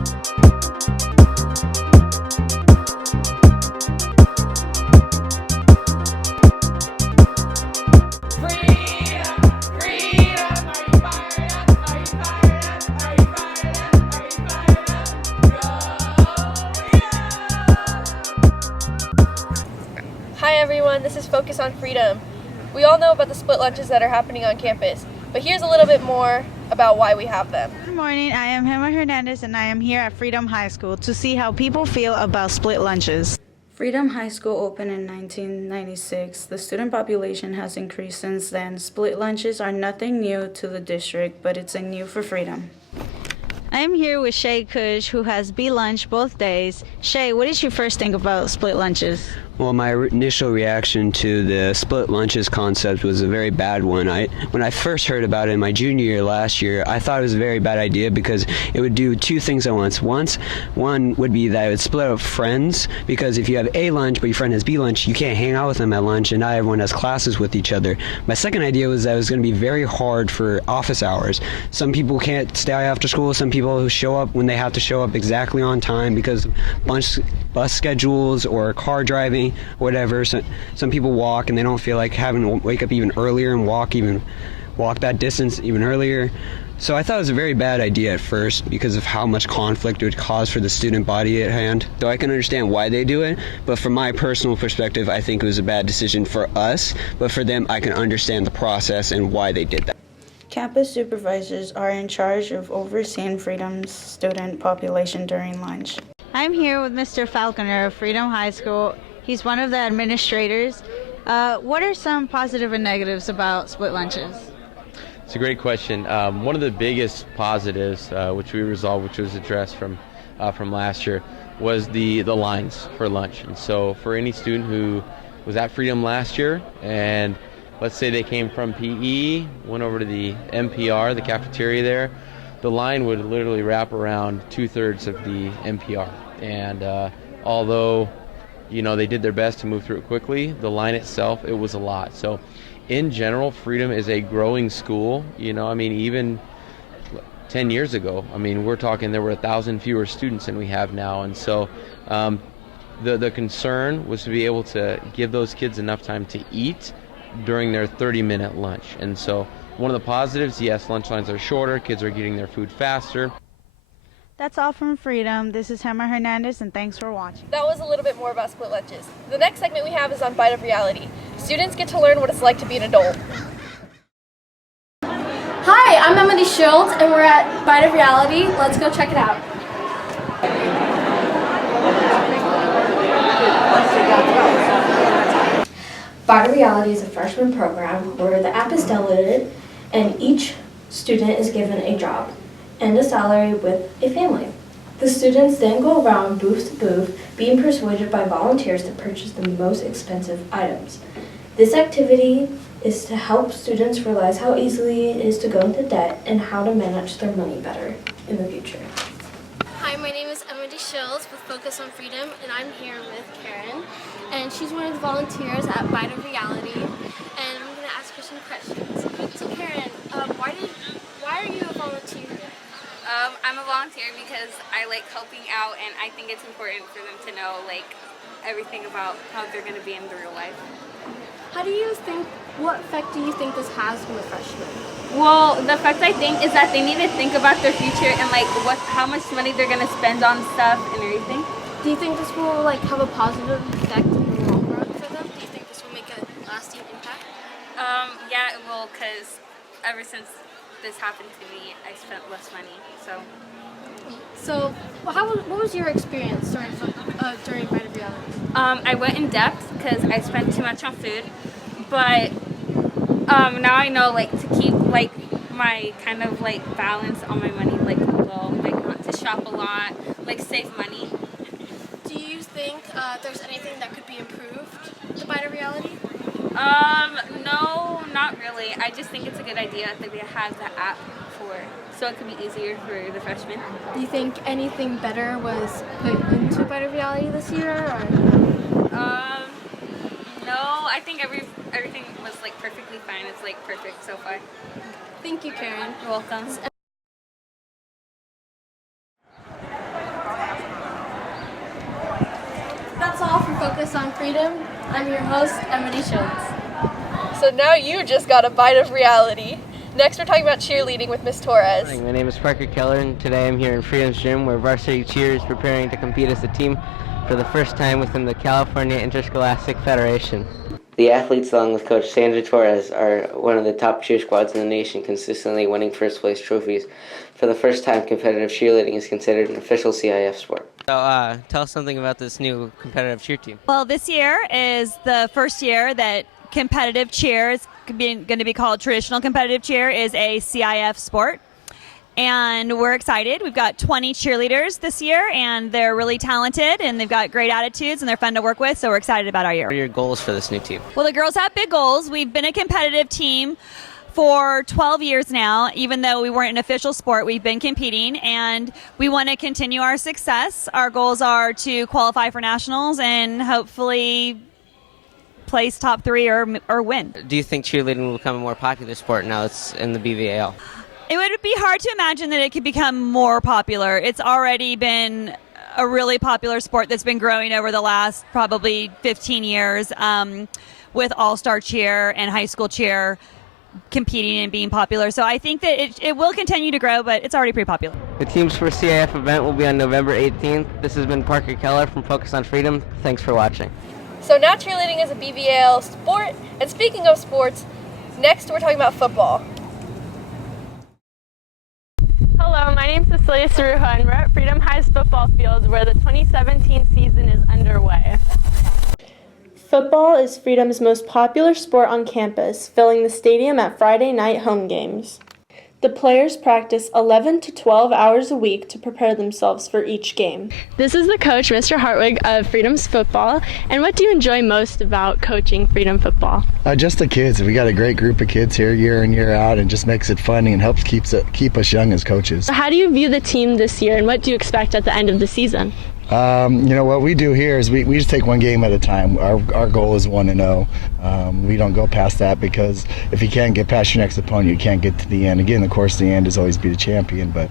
Hi everyone, this is Focus on Freedom. We all know about the split lunches that are happening on campus, but here's a little bit more about why we have them. Good morning, I am Gemma Hernandez and I am here at Freedom High School to see how people feel about split lunches. Freedom High School opened in 1996. The student population has increased since then. Split lunches are nothing new to the district, but it's a new for Freedom. I am here with Shay Kush, who has B-lunch both days. Shay, what did you first think about split lunches? Well, my initial reaction to the split lunches concept was a very bad one. When I first heard about it in my junior year last year, I thought it was a very bad idea because it would do two things at once. One would be that it would split up friends, because if you have A lunch but your friend has B lunch, you can't hang out with them at lunch, and not everyone has classes with each other. My second idea was that it was going to be very hard for office hours. Some people can't stay after school. Some people show up when they have to show up exactly on time because of bus schedules or car driving, whatever. So, some people walk and they don't feel like having to wake up even earlier and walk that distance even earlier. So I thought it was a very bad idea at first because of how much conflict it would cause for the student body at hand. So I can understand why they do it, but from my personal perspective, I think it was a bad decision for us, but for them, I can understand the process and why they did that. Campus supervisors are in charge of overseeing Freedom's student population during lunch. I'm here with Mr. Falconer of Freedom High School. He's one of the administrators. What are some positive and negatives about split lunches? It's a great question. One of the biggest positives, which we resolved, which was addressed from last year, was the lines for lunch. And so for any student who was at Freedom last year, and let's say they came from PE, went over to the MPR, the cafeteria there, the line would literally wrap around 2/3 of the MPR. And although they did their best to move through it quickly, the line itself, it was a lot. So in general, Freedom is a growing school. Even 10 years ago, we're talking there were 1,000 fewer students than we have now. And so the concern was to be able to give those kids enough time to eat during their 30-minute lunch. And so one of the positives, yes, lunch lines are shorter, kids are getting their food faster. That's all from Freedom. This is Gemma Hernandez, and thanks for watching. That was a little bit more about split lunches. The next segment we have is on Bite of Reality. Students get to learn what it's like to be an adult. Hi, I'm Emily Schultz, and we're at Bite of Reality. Let's go check it out. Bite of Reality is a freshman program where the app is downloaded and each student is given a job and a salary with a family. The students then go around booth to booth, being persuaded by volunteers to purchase the most expensive items. This activity is to help students realize how easily it is to go into debt and how to manage their money better in the future. Hi, my name is Emily Schultz with Focus on Freedom, and I'm here with Karen. And she's one of the volunteers at Bite of Reality, and I'm going to ask her some questions. So Karen, why are you a volunteer? I'm a volunteer because I like helping out, and I think it's important for them to know everything about how they're going to be in the real life. What effect do you think this has on the freshmen? Well, the effect I think is that they need to think about their future and how much money they're going to spend on stuff and everything. Do you think this will have a positive effect in the long run for them? Do you think this will make a lasting impact? Yeah, it will, because ever since this happened to me, I spent less money. So what was your experience during Bite of Reality? I went in depth because I spent too much on food, but now I know to keep my kind of balance on my money low, not to shop a lot, save money. Do you think there's anything that could be improved to Bite of Reality? No, not really. I just think it's a good idea that we have the app so it could be easier for the freshmen. Do you think anything better was put into Bite of Reality this year, or? No, I think everything was perfectly fine. It's perfect so far. Thank you, Karen. You're welcome. Freedom. I'm your host, Emily Schultz. So now you just got a bite of reality. Next, we're talking about cheerleading with Miss Torres. Morning. My name is Parker Keller, and today I'm here in Freedom's Gym where varsity cheer is preparing to compete as a team for the first time within the California Interscholastic Federation. The athletes, along with Coach Sandra Torres, are one of the top cheer squads in the nation, consistently winning first place trophies. For the first time, competitive cheerleading is considered an official CIF sport. So tell us something about this new competitive cheer team. Well, this year is the first year that competitive cheer is going to be called traditional competitive cheer is a CIF sport. And we're excited. We've got 20 cheerleaders this year, and they're really talented, and they've got great attitudes, and they're fun to work with, so we're excited about our year. What are your goals for this new team? Well, the girls have big goals. We've been a competitive team for 12 years now. Even though we weren't an official sport, we've been competing, and we want to continue our success. Our goals are to qualify for nationals and hopefully place top 3 or win. Do you think cheerleading will become a more popular sport now it's in the BVAL? It would be hard to imagine that it could become more popular. It's already been a really popular sport that's been growing over the last probably 15 years with all-star cheer and high school cheer competing and being popular. So I think that it will continue to grow, but it's already pretty popular. The team's first CIF event will be on November 18th. This has been Parker Keller from Focus on Freedom. Thanks for watching. So now cheerleading is a BVL sport, and speaking of sports, next we're talking about football. Hello, my name is Cecilia Saruja, and we're at Freedom High's football field where the 2017 season is underway. Football is Freedom's most popular sport on campus, filling the stadium at Friday night home games. The players practice 11 to 12 hours a week to prepare themselves for each game. This is the coach, Mr. Hartwig of Freedom's football. And what do you enjoy most about coaching Freedom football? Just the kids. We got a great group of kids here year in, year out, and just makes it fun and helps keep us young as coaches. So how do you view the team this year, and what do you expect at the end of the season? What we do here is we just take one game at a time. Our goal is 1-0. We don't go past that because if you can't get past your next opponent, you can't get to the end. Again, of course, the end is always be the champion, but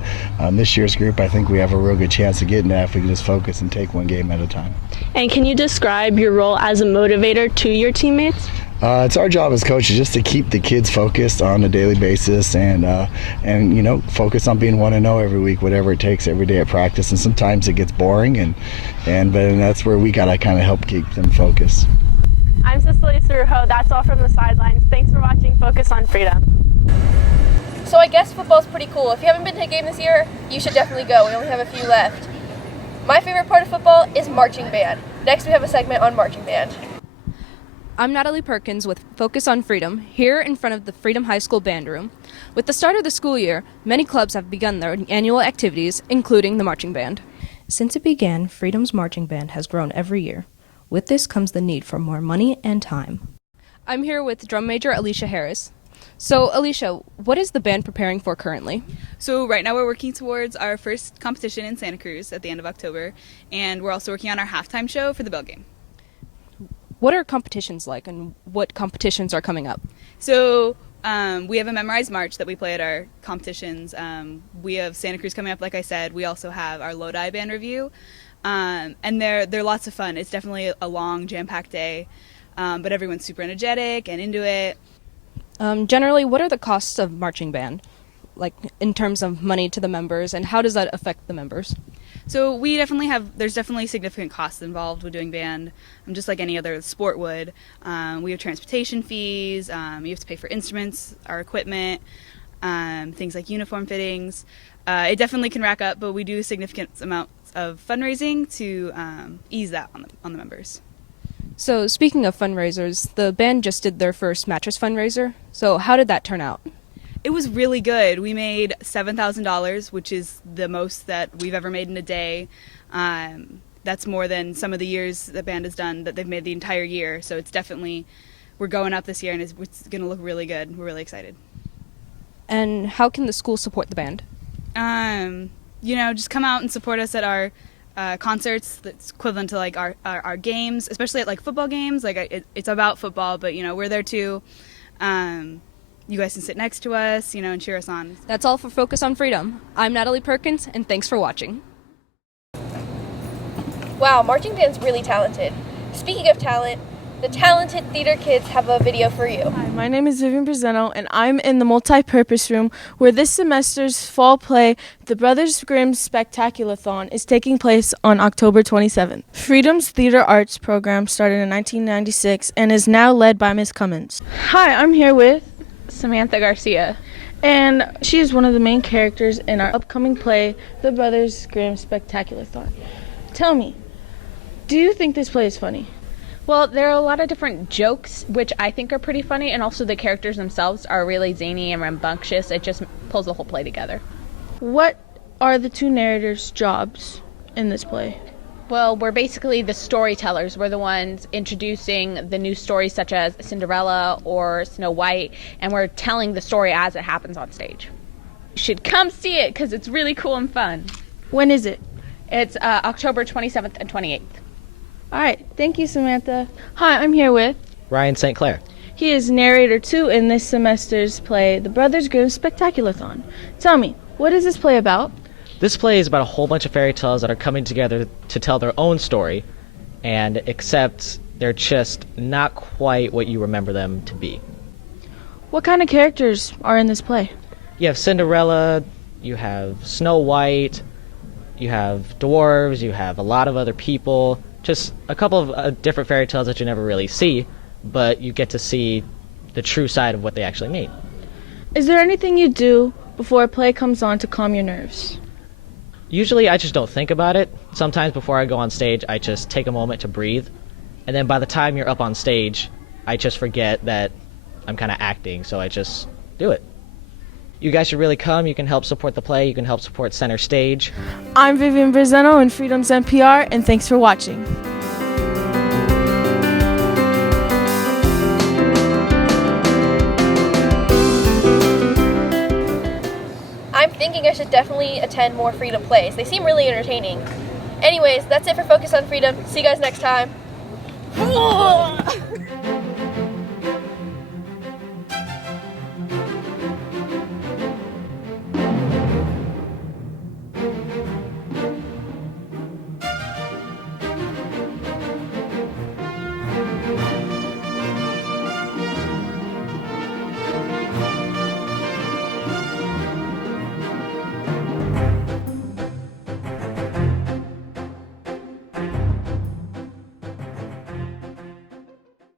this year's group, I think we have a real good chance of getting that if we can just focus and take one game at a time. And can you describe your role as a motivator to your teammates? It's our job as coaches just to keep the kids focused on a daily basis and focus on being 1-0 every week, whatever it takes every day at practice. And sometimes it gets boring, but that's where we gotta kind of help keep them focused. I'm Cecilia Sarujo. That's all from the sidelines. Thanks for watching Focus on Freedom. So I guess football's pretty cool. If you haven't been to a game this year, you should definitely go. We only have a few left. My favorite part of football is marching band. Next we have a segment on marching band. I'm Natalie Perkins with Focus on Freedom, here in front of the Freedom High School Band Room. With the start of the school year, many clubs have begun their annual activities, including the marching band. Since it began, Freedom's marching band has grown every year. With this comes the need for more money and time. I'm here with drum major Alicia Harris. So, Alicia, what is the band preparing for currently? So right now we're working towards our first competition in Santa Cruz at the end of October, and we're also working on our halftime show for the Bell game. What are competitions like, and what competitions are coming up? So we have a memorized march that we play at our competitions. We have Santa Cruz coming up, like I said. We also have our Lodi band review, and they're lots of fun. It's definitely a long, jam-packed day, but everyone's super energetic and into it. Generally, what are the costs of marching band, like in terms of money to the members, and how does that affect the members? So there's definitely significant costs involved with doing band, just like any other sport would. We have transportation fees, you have to pay for instruments, our equipment, things like uniform fittings. It definitely can rack up, but we do significant amounts of fundraising to ease that on the members. So speaking of fundraisers, the band just did their first mattress fundraiser. So how did that turn out? It was really good. We made $7,000, which is the most that we've ever made in a day. That's more than some of the years the band has done that they've made the entire year. So it's definitely, we're going up this year and it's going to look really good. We're really excited. And how can the school support the band? Just come out and support us at our concerts. That's equivalent to like our games, especially at like football games. Like it's about football, but we're there too. You guys can sit next to us, and cheer us on. That's all for Focus on Freedom. I'm Natalie Perkins, and thanks for watching. Wow, marching band's really talented. Speaking of talent, the talented theater kids have a video for you. Hi, my name is Vivian Brazeno, and I'm in the multi-purpose room where this semester's fall play, The Brothers Grimm Spectaculathon, is taking place on October 27th. Freedom's Theater Arts program started in 1996 and is now led by Ms. Cummins. Hi, I'm here with Samantha Garcia. And she is one of the main characters in our upcoming play, The Brothers Grimm Spectaculathon. Tell me, do you think this play is funny? Well, there are a lot of different jokes, which I think are pretty funny, and also the characters themselves are really zany and rambunctious. It just pulls the whole play together. What are the two narrators' jobs in this play? Well, we're basically the storytellers. We're the ones introducing the new stories such as Cinderella or Snow White, and we're telling the story as it happens on stage. You should come see it because it's really cool and fun. When is it? It's October 27th and 28th. All right, thank you, Samantha. Hi, I'm here with Ryan St. Clair. He is narrator 2 in this semester's play, The Brothers Grimm Spectaculathon. Tell me, what is this play about? This play is about a whole bunch of fairy tales that are coming together to tell their own story, and except they're just not quite what you remember them to be. What kind of characters are in this play? You have Cinderella, you have Snow White, you have dwarves, you have a lot of other people, just a couple of different fairy tales that you never really see, but you get to see the true side of what they actually mean. Is there anything you do before a play comes on to calm your nerves? Usually I just don't think about it. Sometimes before I go on stage, I just take a moment to breathe, and then by the time you're up on stage, I just forget that I'm kind of acting, so I just do it. You guys should really come. You can help support the play. You can help support Center Stage. I'm Vivian Brazeno in Freedom's NPR, and thanks for watching. I'm thinking I should definitely attend more Freedom plays. They seem really entertaining. Anyways, that's it for Focus on Freedom. See you guys next time.